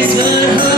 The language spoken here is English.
She's good.